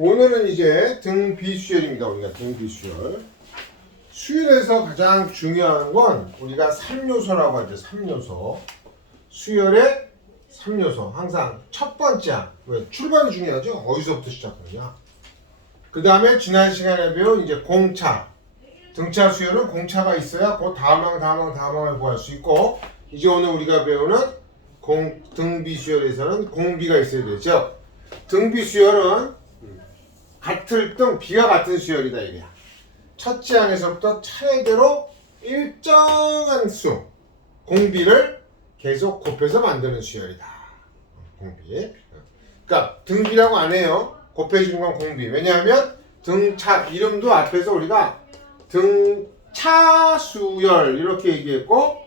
오늘은 이제 등비수열입니다. 우리가 등비수열. 수열에서 가장 중요한 건 우리가 3요소라고 하죠. 3요소. 수열의 3요소. 항상 첫 번째 항. 왜? 출발이 중요하죠. 어디서부터 시작하느냐. 그 다음에 지난 시간에 배운 이제 공차. 등차 수열은 공차가 있어야 그 다음 항을 구할 수 있고, 이제 오늘 우리가 배우는 등비수열에서는 공비가 있어야 되죠. 등비수열은 같을 등 비가 같은 수열이다 이래야. 첫째 항에서부터 차례대로 일정한 수 공비를 계속 곱해서 만드는 수열이다. 공비. 그러니까 등비라고 안 해요. 곱해주는 건 공비. 왜냐하면 등차 이름도 앞에서 우리가 등차 수열 이렇게 얘기했고,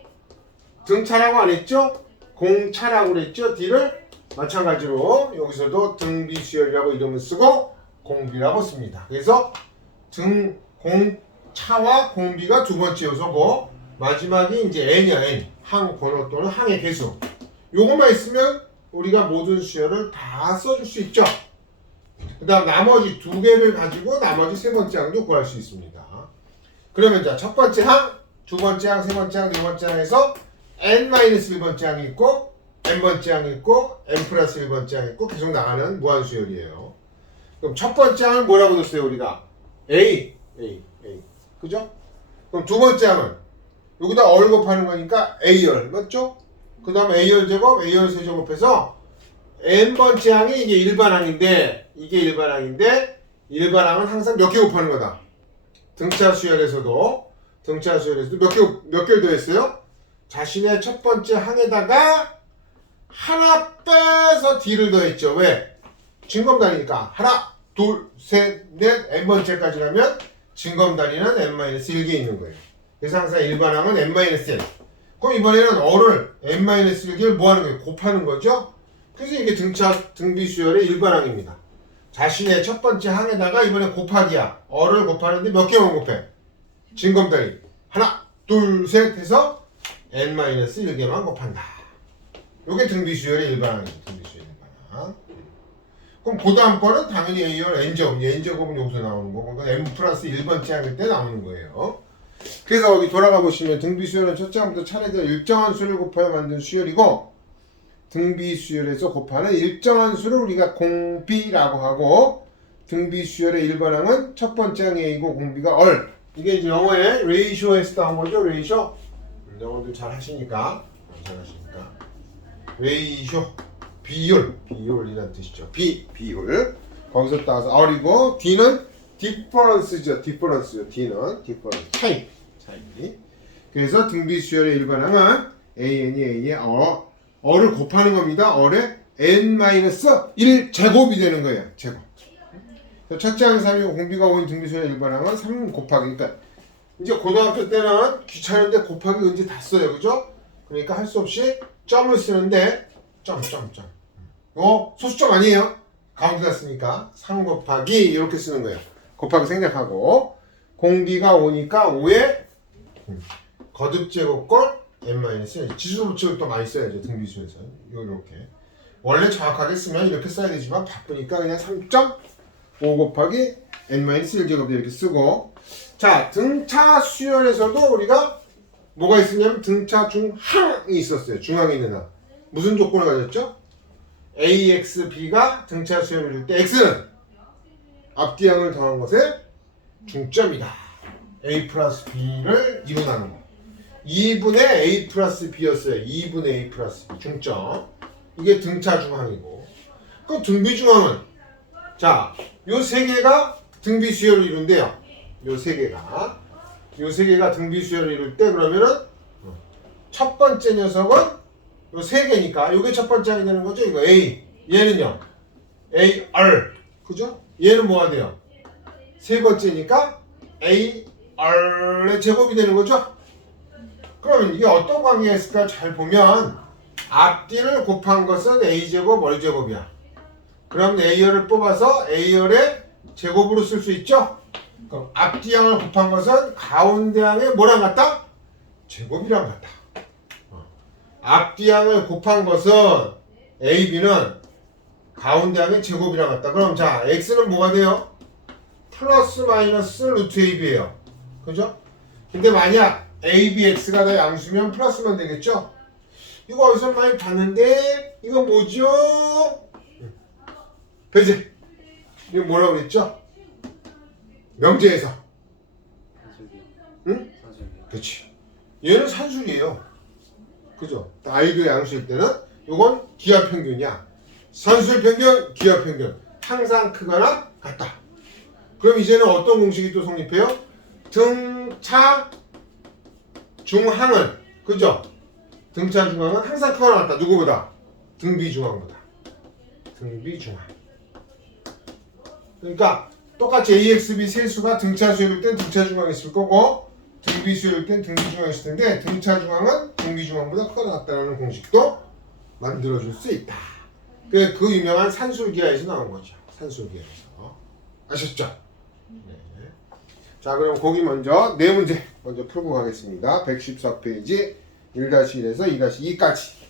등차라고 안 했죠? 공차라고 그랬죠? D를 마찬가지로 여기서도 등비수열이라고 이름을 쓰고 공비라고 씁니다. 그래서 공차와 공비가 두 번째 요소고, 마지막이 이제 n이야. n. 항 번호 또는 항의 개수. 요것만 있으면 우리가 모든 수열을 다 써줄 수 있죠. 그 다음 나머지 두 개를 가지고 나머지 세 번째 항도 구할 수 있습니다. 그러면 자, 첫 번째 항, 두 번째 항, 세 번째 항, 네 번째 항에서 n-1번째 항이 있고 n번째 항이 있고 n+1번째 항이 있고 계속 나가는 무한수열이에요. 그럼 첫 번째 항을 뭐라고 줬어요 우리가? A. 그죠? 그럼 두 번째 항은 여기다 어를 곱하는 거니까 A열 맞죠? 그 다음에 A열 제곱, A열 세제곱해서 n번째 항이 이게 일반항인데, 일반항은 항상 몇 개 곱하는 거다. 등차 수열에서도 몇 개를 더했어요? 자신의 첫 번째 항에다가 하나 빼서 D를 더했죠. 왜? 징검다리니까 하나, 둘, 셋, 넷, n번째까지 가면 징검다리는 n-1개 있는 거예요. 그래서 항상 일반항은 n-1. 그럼 이번에는 어를 n-1개를 뭐 하는 거예요? 곱하는 거죠? 그래서 이게 등비수열의 일반항입니다. 자신의 첫 번째 항에다가 이번에 곱하기야. 어를 곱하는데 몇 개만 곱해? 징검다리. 하나, 둘, 셋 해서 n-1개만 곱한다. 요게 등비수열의 일반항이에요. 등비수열의 일반항. 그럼 그 다음 거는 당연히 A열 N제곱. N제곱은 여기서 나오는 거고, 그건 N+1번째 항일 때 나오는 거예요. 그래서 여기 돌아가 보시면 등비수열은 첫째 항부터 차례대로 일정한 수를 곱하여 만든 수열이고, 등비수열에서 곱하는 일정한 수를 우리가 공비라고 하고, 등비수열의 일반항은 첫 번째 항이 A고 공비가 얼. 이게 이제 영어에 레이쇼에서 나온 거죠. 레이쇼. 영어들 잘 하시니까. 레이쇼. 비율이라는 뜻이죠. 비율. 거기서 따서 얼이고, D는 디퍼런스죠. D는 디퍼런스. 차이. 그래서 등비수열의 일반항은 AN이 어를 곱하는 겁니다. 어에 n-1 제곱이 되는 거예요. 제곱. 첫째 항이 3이고 공비가 5인 등비수열의 일반항은 3 곱하기. 그러니까 이제 고등학교 때는 귀찮은데 곱하기 은지 다 써요. 그죠? 그러니까 할 수 없이 점을 쓰는데 점. 소수점 아니에요. 가운데다 쓰니까 3 곱하기 이렇게 쓰는 거예요. 곱하기 생략하고, 공비가 5니까 5에 거듭제곱꼴 n-1 지수 붙이고 또 많이 써야죠. 등비수에서 이렇게 원래 정확하게 쓰면 이렇게 써야 되지만 바쁘니까 그냥 3.5 곱하기 n-1제곱 이렇게 쓰고. 자, 등차 수열에서도 우리가 뭐가 있었냐면 등차 중항이 있었어요. 중항에 있는 항. 무슨 조건을 가졌죠? AX, B가 등차 수열을 줄 때 X는 앞뒤 항을 더한 것의 중점이다. A 플러스 B를 이룬다는 거. 2분의 A 플러스 B였어요. 2분의 A 플러스 B 중점. 이게 등차 중항이고. 그럼 등비 중항은, 자, 요 세 개가 등비 수열을 이룬대요. 요 세 개가 등비 수열을 이룰 때, 그러면은 첫 번째 녀석은 요 세 개니까 요게 첫 번째 항이 되는 거죠. 이거 A. 얘는요. AR. 그죠? 얘는 뭐가 돼요? 세 번째니까 AR의 제곱이 되는 거죠. 그러면 이게 어떤 관계가 있을까? 잘 보면 앞뒤를 곱한 것은 A제곱, R제곱이야. 그럼 A열을 뽑아서 A열의 제곱으로 쓸 수 있죠? 그럼 앞뒤 항을 곱한 것은 가운데 항의 뭐랑 같다? 제곱이랑 같다. 앞뒤 항을 곱한 것은 A, B는 가운데 하면 제곱이랑 같다. 그럼 자, x는 뭐가 돼요? 플러스 마이너스 루트 ab예요. 그죠? 근데 만약 a, b, x가 다 양수면 플러스면 되겠죠? 이거 어디서 많이 봤는데 이거 뭐죠? 배제. 이거 뭐라고 그랬죠? 명제에서. 산술이요. 응? 산술이요. 그렇지. 얘는 산술이에요. 그죠? 아이도 양수일 때는 이건 기하평균이야. 산술평균, 기하평균 항상 크거나 같다. 그럼 이제는 어떤 공식이 또 성립해요? 등차 중항은, 그죠? 등차 중항은 항상 크거나 같다. 누구보다? 등비 중항보다. 등비 중항. 그러니까 똑같이 AXB 세수가 등차 수열일 땐 등차 중항이 있을 거고 등비 수열일 땐 등비 중항이 있을 텐데 등차 중항은 등비 중항보다 크거나 같다라는 공식도 만들어줄 수 있다. 그 유명한 산술기하에서 나온 거죠. 산술기하에서. 아셨죠? 네. 자, 그럼 거기 먼저 네 문제 먼저 풀고 가겠습니다. 114페이지 1-1에서 2-2까지.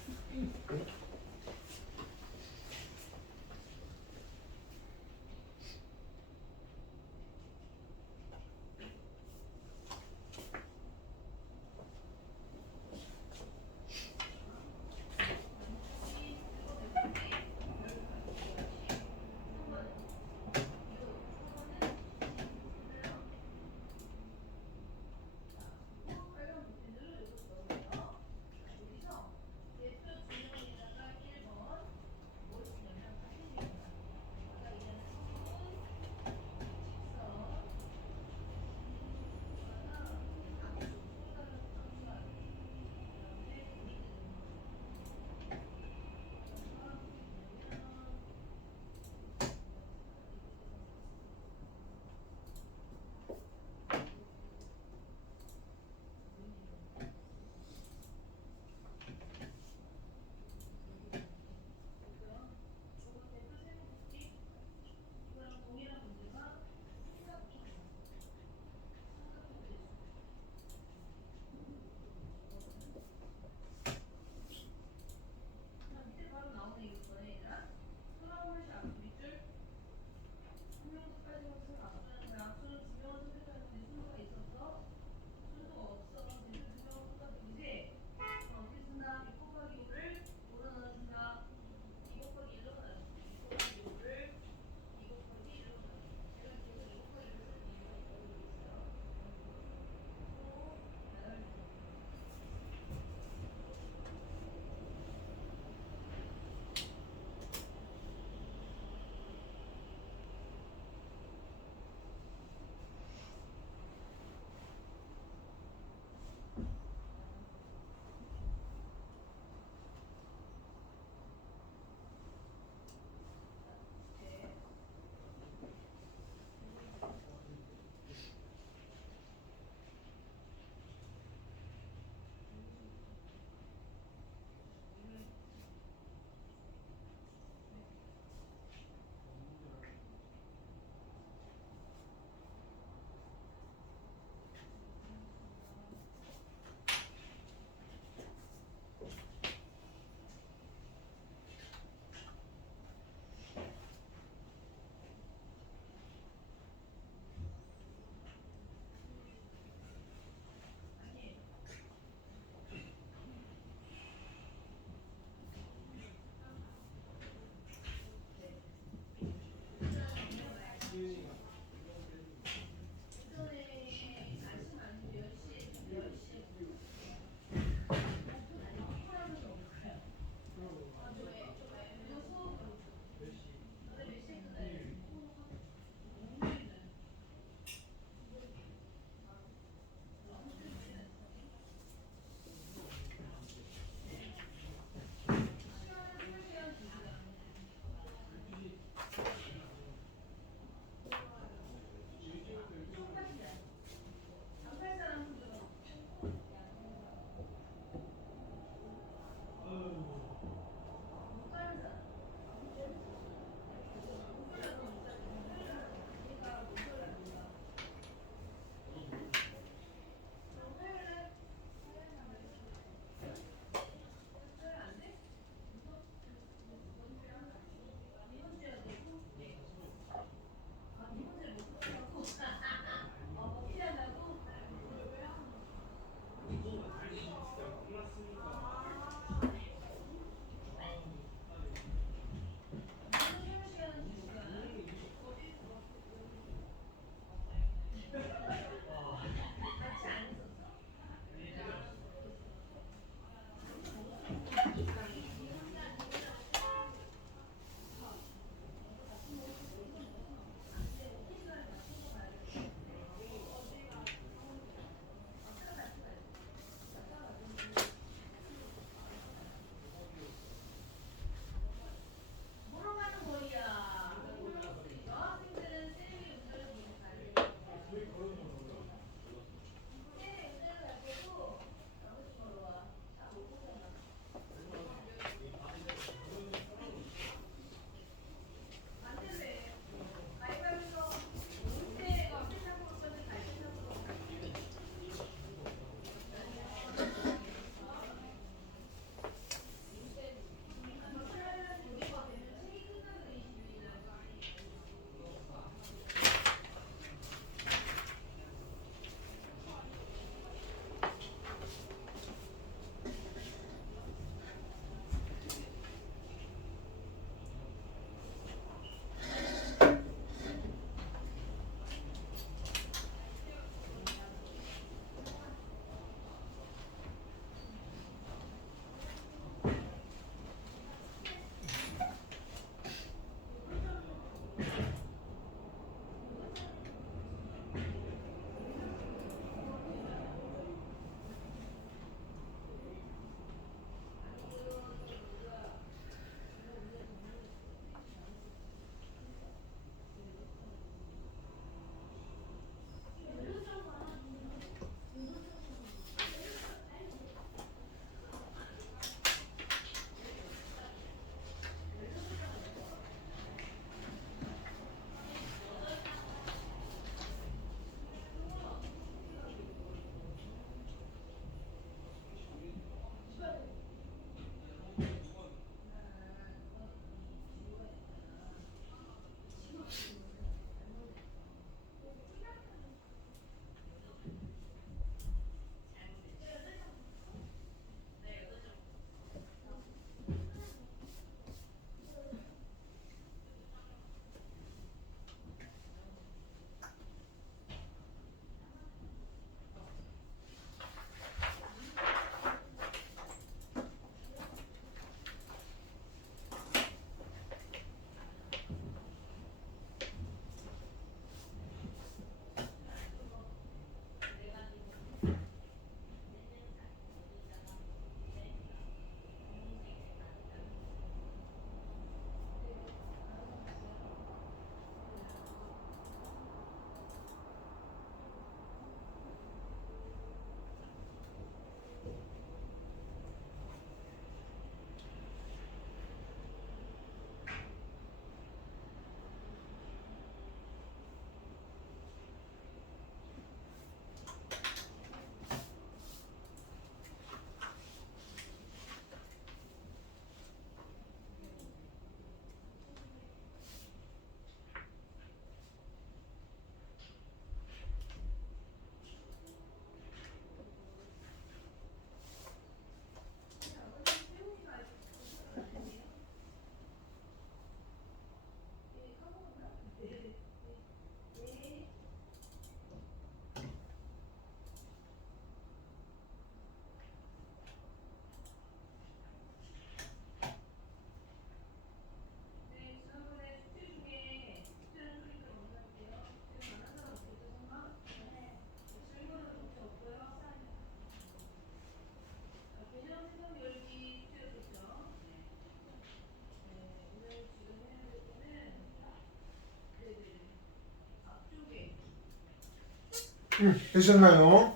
되셨나요?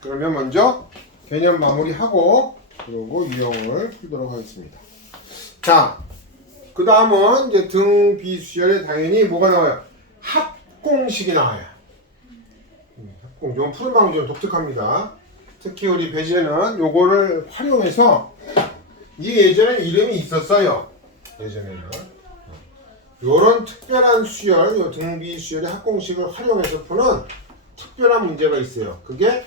그러면 먼저 개념 마무리하고 그리고 유형을 풀도록 하겠습니다. 자, 그 다음은 이제 등 비수열에 당연히 뭐가 나와요? 합공식이 나와요. 합공, 좀 푸는 방법이 좀 독특합니다. 특히 우리 배제는 요거를 활용해서 이게 예전에 이름이 있었어요. 예전에는 요런 특별한 수열, 요 등비수열의 합공식을 활용해서 푸는 특별한 문제가 있어요. 그게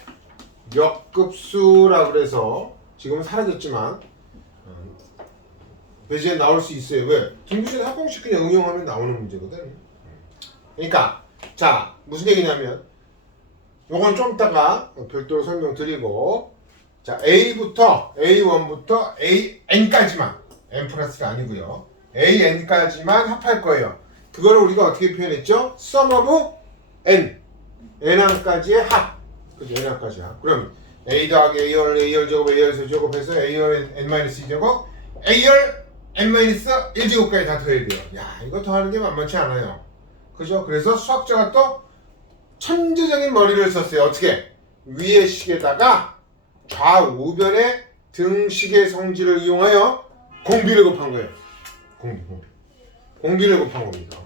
역급수라 그래서 지금은 사라졌지만 배제에 나올 수 있어요. 왜? 등비수열 합공식 그냥 응용하면 나오는 문제거든. 그러니까 자 무슨 얘기냐면 요건 좀 이따가 별도로 설명드리고 자 A1부터 AN까지만 n 플러스가 아니고요. AN까지만 합할 거예요. 그거를 우리가 어떻게 표현했죠? sum of n n항까지의 합. 그죠? n항까지 합. 그럼 A 더하기 A열, A열 제곱, A열 세제곱 해서 A열 n-2제곱, A열 n-1제곱까지 다 더해야 돼요. 야, 이거 더하는 게 만만치 않아요. 그죠? 그래서 수학자가 또 천재적인 머리를 썼어요. 어떻게? 위의 식에다가 좌우변의 등식의 성질을 이용하여 공비를 곱한 거예요. 공비를 곱한 겁니다.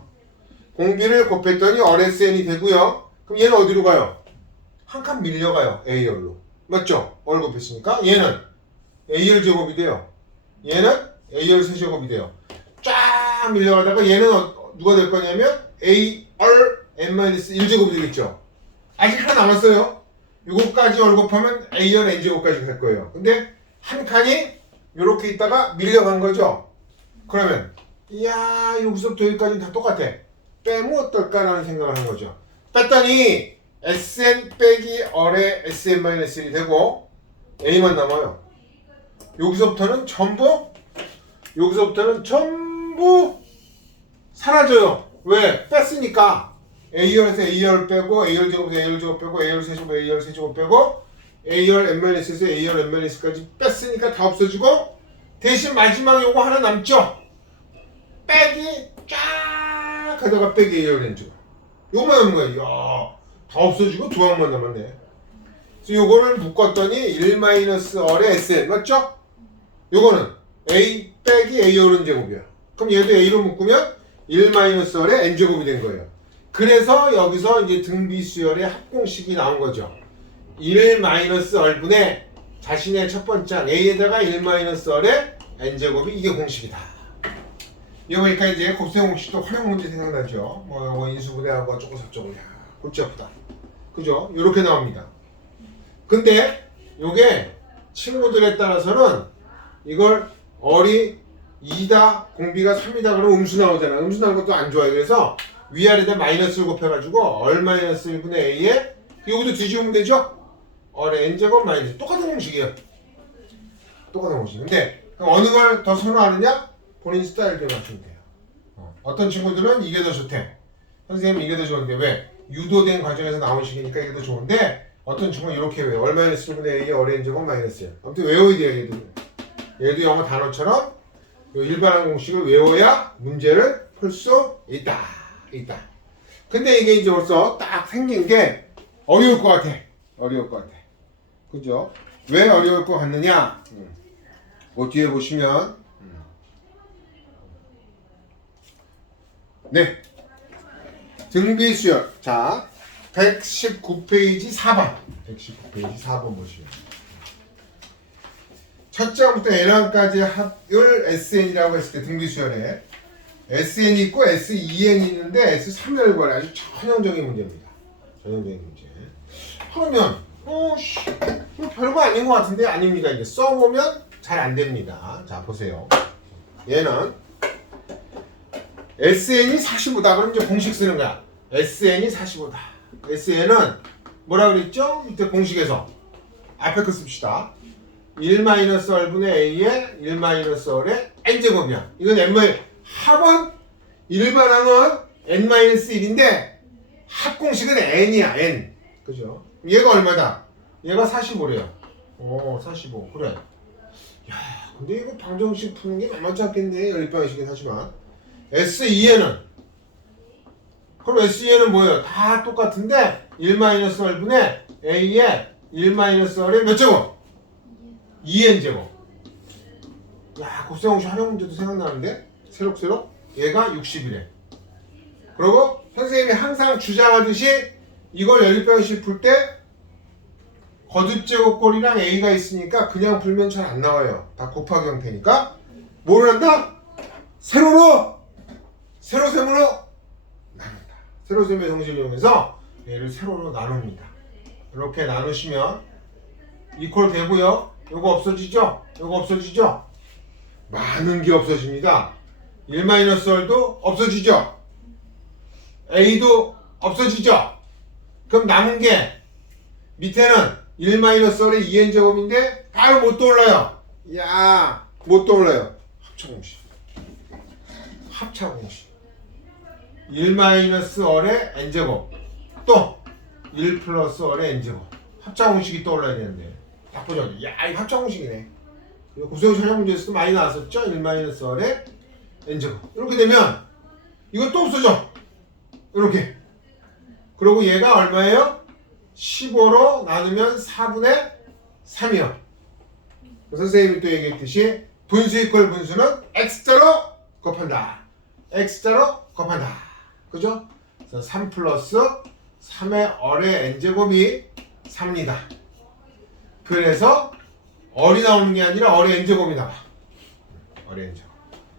공비를 곱했더니 RSN이 되고요. 그럼 얘는 어디로 가요? 한 칸 밀려가요. A열로. 맞죠? 을 곱했으니까 얘는 A열 제곱이 돼요. 얘는 A열 세제곱이 돼요. 쫙 밀려가다가 얘는 누가 될 거냐면 A열 n-1제곱이 되겠죠. 아직 하나 남았어요. 요거까지 을 곱하면 A열 n제곱까지 갈 거예요. 근데 한 칸이 요렇게 있다가 밀려간 거죠. 그러면 이야 여기서부터 여기까지는 다 똑같아. 빼면 어떨까라는 생각을 한 거죠. 뺐더니 SN 빼기 얼의 SN-1이 되고 A만 남아요. 여기서부터는 전부 사라져요. 왜? 뺐으니까 A열에서 A열 빼고 A열 제곱에서 A열 제곱 빼고 A열 세제곱 A열 세제곱 빼고 A열 n-에서 A열 n-까지 뺐으니까 다 없어지고 대신 마지막에 요거 하나 남죠? 빼기 쫙 하다가 빼기 A열 n제곱 요거만 남은 거예요. 이야, 다 없어지고 두 항만 남았네. 그래서 요거를 묶었더니 1-얼의 SN 맞죠? 요거는 A 빼기 A열 n제곱이야. 그럼 얘도 A로 묶으면 1-얼의 n제곱이 된 거예요. 그래서 여기서 이제 등비수열의 합공식이 나온 거죠. 1-얼분의 자신의 첫 번째 항 A에다가 1-얼의 n제곱이 이게 공식이다. 이거 보니까 이제 곱셈 공식도 활용 문제 생각나죠. 뭐 인수분해하고 어쩌고 저쩌고. 야, 골치 아프다. 그죠? 요렇게 나옵니다. 근데 요게 친구들에 따라서는 이걸 얼이 2다 공비가 3이다 그러면 음수 나오잖아. 음수 나온 것도 안 좋아요. 그래서 위아래다 마이너스를 곱해가지고 얼 마이너스 1분의 A에 여기도 뒤집으면 되죠? 얼의 n제곱 마이너스 똑같은 공식이에요. 똑같은 공식. 근데 어느 걸 더 선호하느냐? 본인 스타일대로 하시면 돼요. 어떤 친구들은 이게 더 좋대. 선생님은 이게 더 좋은데 왜? 유도된 과정에서 나온 식이니까 이게 더 좋은데 어떤 친구는 이렇게 외워. 얼 마이너스 1분의 A에 얼의 n제곱 마이너스야. 아무튼 외워야 돼요. 얘도 영어 단어처럼 일반한 공식을 외워야 문제를 풀 수 있다. 근데 이게 이제 벌써 딱 생긴 게 어려울 것 같아. 그죠? 왜 어려울 것 같느냐? 그 뒤에 보시면 네. 등비수열. 자, 119페이지 4번. 119페이지 4번 보시면. 첫째 항부터 n항까지 합을 SN이라고 했을 때 등비수열에 SN이 있고 SEN이 있는데 S3을 구하래. 아주 전형적인 문제입니다. 전형적인 문제. 그러면 뭐 별거 아닌 것 같은데 아닙니다. 이게 써보면 잘 안 됩니다. 자 보세요. 얘는 SN이 45다. 그럼 이제 공식 쓰는 거야. SN이 45다. SN은 뭐라 그랬죠? 밑에 공식에서 앞에 거 씁시다. 1-얼분의 A에 1-얼의 n제곱이야. 이건 n의 합은 일반항은 n-1인데 합공식은 n이야. n. 그죠? 얘가 얼마다? 얘가 45래요. 45. 그래. 야, 근데 이거 방정식 푸는 게 만만치 않겠네. 연립방식이긴 하지만. SEN은 그럼 SE는 뭐예요? 다 똑같은데 1-R분의 A의 1-R의 몇 제곱? 2n제곱. 야, 곱셈공식 활용 문제도 생각나는데? 새록새록? 얘가 60이래. 그리고 선생님이 항상 주장하듯이 이걸 연립방식 풀 때 거듭제곱꼴이랑 A가 있으니까 그냥 풀면 잘 안 나와요. 다 곱하기 형태니까 뭐를 한다? 세로로! 세로셈으로 나눈다. 세로셈의 정식을 이용해서 얘를 세로로 나눕니다. 이렇게 나누시면 이퀄 되고요. 요거 없어지죠? 요거 없어지죠? 많은 게 없어집니다. 1-R도 없어지죠? A도 없어지죠? 그럼 남은 게 밑에는 1-R의 2n제곱인데 바로 못 떠올라요. 야, 못 떠올라요. 합차공식. 합차공식. 1-R의 n제곱 또 1 플러스 R의 n제곱. 합차공식이 떠올라야 되는데 딱 보자. 야, 이 합차공식이네. 곱셈공식 활용 문제에서도 많이 나왔었죠. 1-R의 n제곱. 이렇게 되면 이거 또 없어져. 이렇게. 그리고 얘가 얼마예요? 15로 나누면 4분의 3이요. 선생님이 또 얘기했듯이 분수 이퀄 분수는 x자로 곱한다. x자로 곱한다. 그죠? 그래서 3 플러스 3의 얼의 n제곱이 3입니다. 그래서 얼이 나오는 게 아니라 얼의 n제곱이 나와. 얼의 n제곱.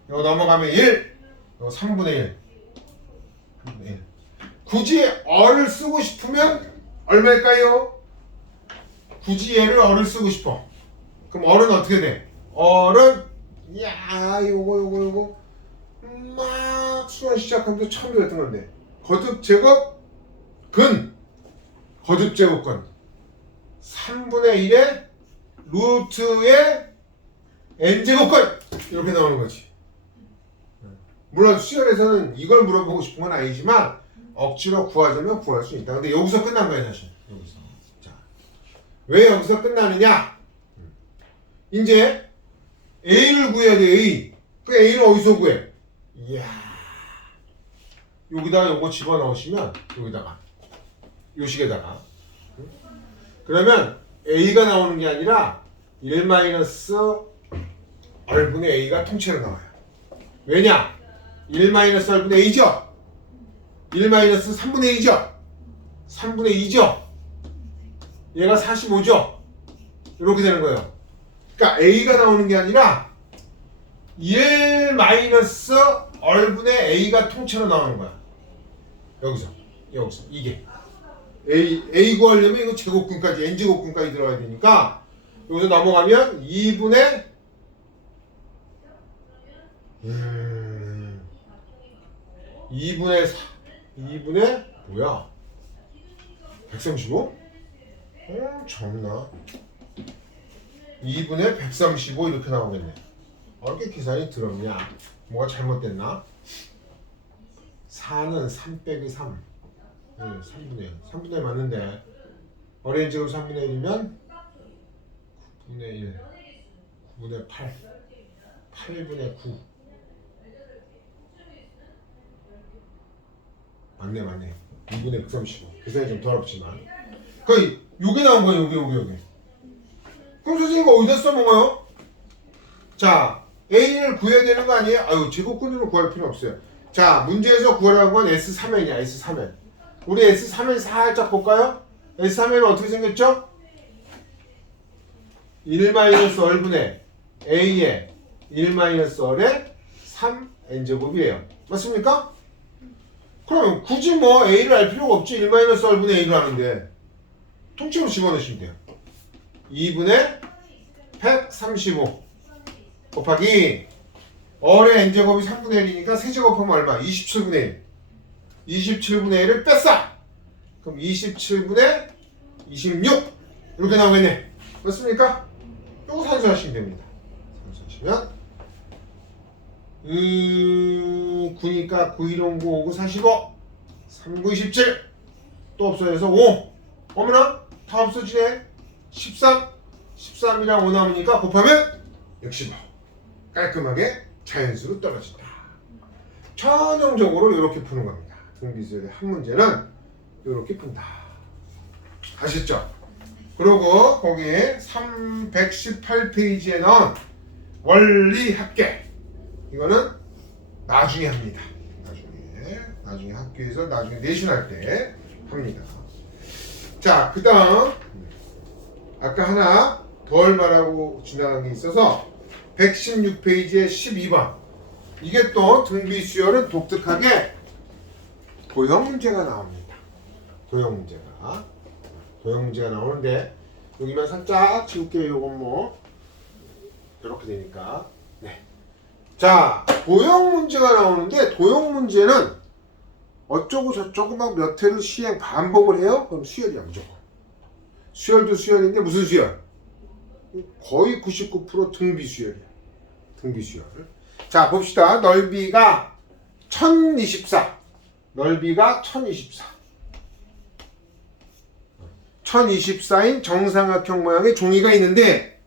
이거 넘어가면 1. 이거 3분의 1. 3분의 1. 굳이 얼을 쓰고 싶으면 얼마일까요? 굳이 얘를 얼을 쓰고 싶어. 그럼 얼은 어떻게 돼? 얼은 야 요거 막 수원 시작하면서 처음 들었던 건데 거듭 제곱 근 거듭 제곱근 3분의 1의 루트의 n제곱근 이렇게 나오는 거지. 물론 수열에서는 이걸 물어보고 싶은 건 아니지만 억지로 구하자면 구할 수 있다. 근데 여기서 끝난 거야 사실. 여기서. 자, 왜 여기서 끝나느냐? 이제 A를 구해야 돼. A. 그 A는 어디서 구해? 이야. 여기다가 요거 집어넣으시면 여기다가 요 식에다가 그러면 A가 나오는 게 아니라 1-R분의 A가 통째로 나와요. 왜냐? 1-R분의 A죠? 1-3분의 2죠? 3분의 2죠? 얘가 45죠? 이렇게 되는 거예요. 그러니까 A가 나오는 게 아니라 1-R분의 A가 통째로 나오는 거야. 여기서 이게 A 구하려면 이거 제곱근까지 n제곱근까지 들어가야 되니까 여기서 넘어가면 2분의 2분의 4 2분의 뭐야? 135? 참나 2분의 135 이렇게 나오겠네. 이렇게 계산이 더럽냐? 뭐가 잘못됐나? 4는 3 빼기 3 3분의 1 3분의 1 맞는데 어레인지로 3분의 1이면 9분의 1 9분의 8 8분의 9 맞네 2분의 135 계산이 좀 더럽지만 거의 요게 나온 거예요. 요게 그럼 선생님 이거 어디다 써먹어요? 자 A를 구해야 되는 거 아니에요? 아유 제곱근으로 구할 필요 없어요. 자 문제에서 구하라는 건 S3n이야. S3n 우리 S3n 살짝 볼까요? S3n은 어떻게 생겼죠? 1-R분의 A의 1-R의 3n제곱이에요. 맞습니까? 그럼 굳이 뭐 A를 알 필요가 없지. 1-R분의 A를 하는데 통째로 집어넣으시면 돼요. 2분의 135 곱하기 얼의 n제곱이 3분의 1이니까 세제곱하면 얼마? 27분의 1 27분의 1을 뺐어. 그럼 27분의 26 이렇게 나오겠네. 맞습니까? 요거 산수하시면 됩니다. 산수하시면 9니까 9, 1, 9, 5, 9, 45 3, 9, 27 또 없어져서 5 어머나 다 없어지네. 13이랑 5 남으니까 곱하면 65 깔끔하게 자연수로 떨어진다. 전형적으로 이렇게 푸는 겁니다. 등비수열의 한 문제는 이렇게 푼다. 아셨죠? 그리고 거기에 318페이지에 넣은 원리 합계 이거는 나중에 합니다. 나중에 학교에서 나중에 내신할 때 합니다. 자, 그 다음 아까 하나 덜 말하고 지나간 게 있어서 116페이지에 12번 이게 또 등비수열은 독특하게 도형 문제가 나옵니다. 도형 문제가 나오는데 여기만 살짝 지울게요. 요건 뭐 이렇게 되니까 네. 자, 도형 문제가 나오는데 도형 문제는 어쩌고 저쩌고 막 몇 회를 시행 반복을 해요? 그럼 수열이야 무조건. 수열도 수열인데 무슨 수열? 거의 99% 등비수열이야. 등비수열. 자, 봅시다. 넓이가 1024. 넓이가 1024. 1024인 정삼각형 모양의 종이가 있는데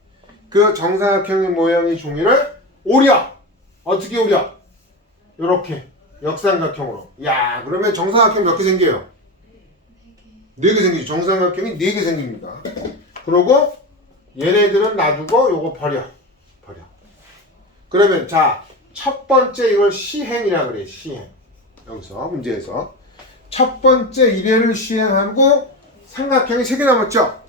그 정삼각형 모양의 종이를 오려. 어떻게 오려? 이렇게 역삼각형으로. 야, 그러면 정삼각형 몇 개 생겨요? 4개 생기죠. 정삼각형이 4개 생깁니다. 그러고 얘네들은 놔두고 요거 버려. 그러면 자, 첫 번째 이걸 시행이라 그래. 시행. 여기서 문제에서 첫 번째 1회를 시행하고 삼각형이 3개 남았죠?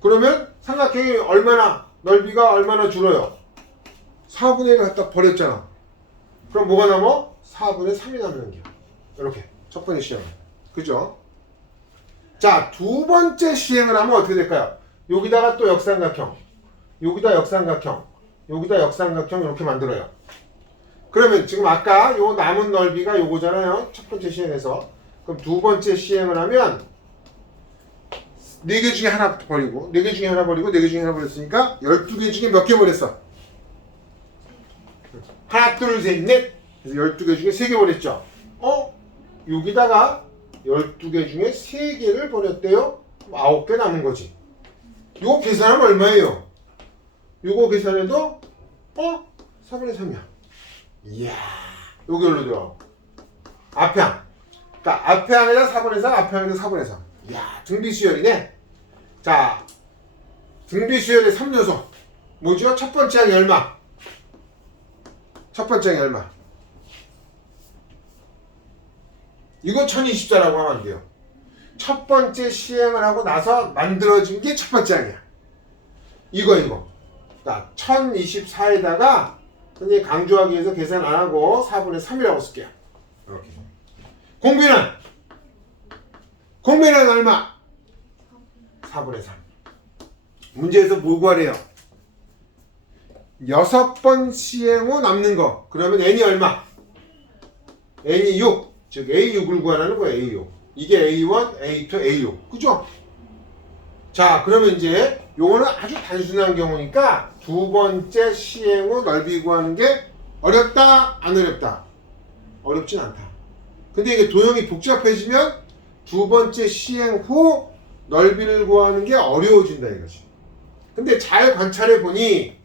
그러면 삼각형이 얼마나 넓이가 얼마나 줄어요? 4분의 1을 갖다 버렸잖아. 그럼 뭐가 남아? 4분의 3이 남는 거야. 이렇게 첫 번째 시행. 그죠? 자, 두 번째 시행을 하면 어떻게 될까요? 여기다가 또 역삼각형, 여기다 역삼각형, 여기다 역삼각형 이렇게 만들어요. 그러면 지금 아까 요 남은 넓이가 요거잖아요. 첫 번째 시행에서. 그럼 두 번째 시행을 하면 4개 중에 하나 버리고 4개 중에 하나 버리고 4개 중에 하나 버렸으니까 12개 중에 몇 개 버렸어? 하나, 둘, 셋, 넷. 그래서 12개 중에 3개 버렸죠. 여기다가 12개 중에 3개를 버렸대요. 9개 남은 거지. 요거 계산하면 얼마예요? 요거 계산해도 4분의 3이야. 이야, 요게 얼로 들어? 앞향. 그러니까 앞향에다 4분의 3, 앞향에다 4분의 3. 이야, 등비수열이네. 자, 등비수열의 3요소. 뭐죠? 첫 번째 항이 얼마? 첫 번째 항이 얼마? 이거 1024라고 하면 안 돼요. 첫 번째 시행을 하고 나서 만들어진 게 첫 번째 항이야. 이거. 자, 1024에다가 선생님이 강조하기 위해서 계산 안 하고 4분의 3이라고 쓸게요. 이렇게. 공비는 얼마? 4분의 3. 문제에서 뭐 구하래요? 6번 시행 후 남는 거. 그러면 n이 얼마? n이 6. 즉 A6을 구하라는 거예요. A6. 이게 A1, A2, A6. 그죠? 자, 그러면 이제 요거는 아주 단순한 경우니까 두 번째 시행 후 넓이 구하는 게 어렵다? 안 어렵다? 어렵진 않다. 근데 이게 도형이 복잡해지면 두 번째 시행 후 넓이를 구하는 게 어려워진다 이거지. 근데 잘 관찰해 보니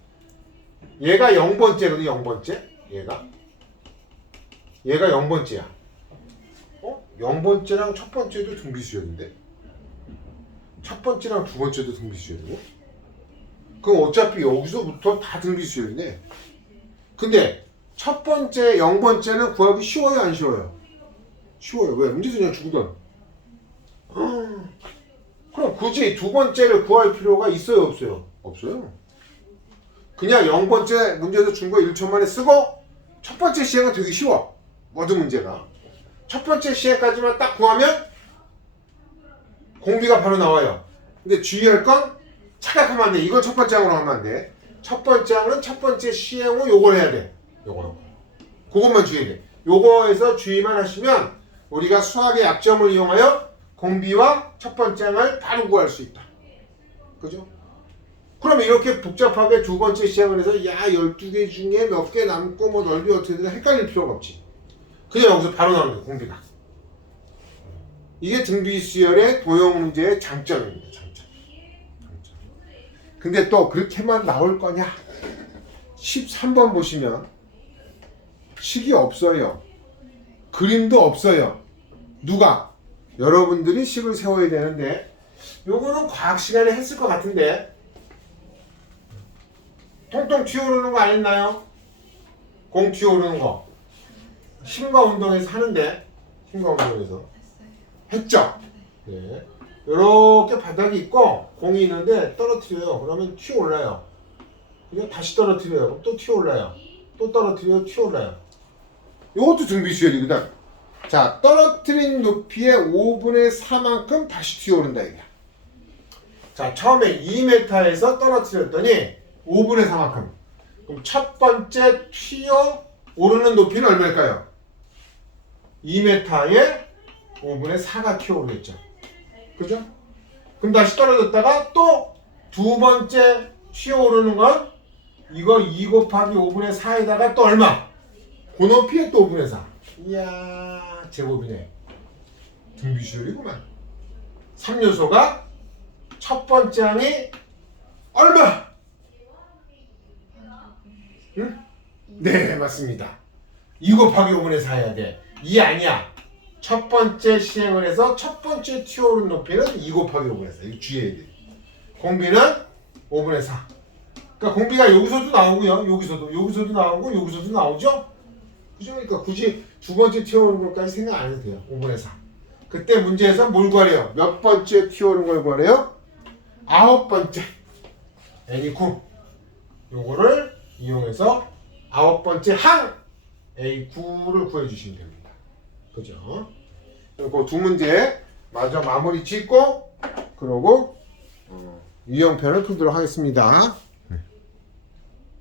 얘가 0번째거든. 0번째. 얘가 0번째야. 0번째랑 첫 번째도 등비수열인데 첫 번째랑 두 번째도 등비수열이고 그럼 어차피 여기서부터 다 등비수열이네. 근데 첫 번째 0번째는 구하기 쉬워요 안 쉬워요? 쉬워요. 왜? 문제에서 그냥 주거든. 그럼 굳이 두 번째를 구할 필요가 있어요 없어요? 없어요. 그냥 0번째 문제에서 준 거 1초 만에 쓰고 첫 번째 시행은 되게 쉬워. 모든 문제가 첫 번째 시행까지만 딱 구하면 공비가 바로 나와요. 근데 주의할 건 착각하면 안 돼. 이걸 첫 번째 항으로 하면 안 돼. 첫 번째 항은 첫 번째 시행 후 요걸 해야 돼. 요거. 그것만 주의해야 돼. 요거에서 주의만 하시면 우리가 수학의 약점을 이용하여 공비와 첫 번째 항을 바로 구할 수 있다. 그죠? 그럼 이렇게 복잡하게 두 번째 시행을 해서 12개 중에 몇 개 남고 뭐 넓이 어떻게 되나 헷갈릴 필요가 없지. 그냥 여기서 바로 나오는 거야, 공비가. 이게 등비수열의 도형 문제의 장점입니다. 장점. 근데 또 그렇게만 나올 거냐? 13번 보시면 식이 없어요. 그림도 없어요. 누가? 여러분들이 식을 세워야 되는데 요거는 과학 시간에 했을 것 같은데 통통 튀어오르는 거 안 했나요? 공 튀어오르는 거 힘과 운동에서 하는데 힘과 운동에서 했죠? 네. 이렇게 바닥이 있고 공이 있는데 떨어뜨려요. 그러면 튀어올라요. 그냥 다시 떨어뜨려요. 그럼 또 튀어올라요. 또 떨어뜨려요. 튀어올라요. 이것도 등비수열이거든. 자, 떨어뜨린 높이의 5분의 4만큼 다시 튀어오른다 이거야. 자, 처음에 2m에서 떨어뜨렸더니 5분의 4만큼. 그럼 첫 번째 튀어오르는 높이는 얼마일까요? 2m에 5분의 4가 튀어오르겠죠. 그죠? 그럼 다시 떨어졌다가 또 두 번째 튀어오르는 건 이거 2 곱하기 5분의 4에다가 또 얼마? 그 높이에 또 5분의 4. 이야, 제곱이네. 등비수열이구만. 3요소가 첫 번째 항이 얼마? 응? 네, 맞습니다. 2 곱하기 5분의 4 해야 돼. 2 아니야. 첫 번째 시행을 해서 첫 번째 튀어오른 높이는 2 곱하기 5분의 4. 이거 주의해야 돼. 공비는 5분의 4. 그러니까 공비가 여기서도 나오고요. 여기서도 나오고 여기서도 나오죠? 그죠? 그러니까 굳이 두 번째 튀어오른 것까지 생각 안 해도 돼요. 5분의 4. 그때 문제에서 뭘 구하래요? 몇 번째 튀어오른 걸 구하래요? 9번째. n이 9. 요거를 이용해서 9번째 항 A9를 구해주시면 됩니다. 그죠? 그 두 문제 마저 마무리 짓고 그러고 유형편을 풀도록 하겠습니다.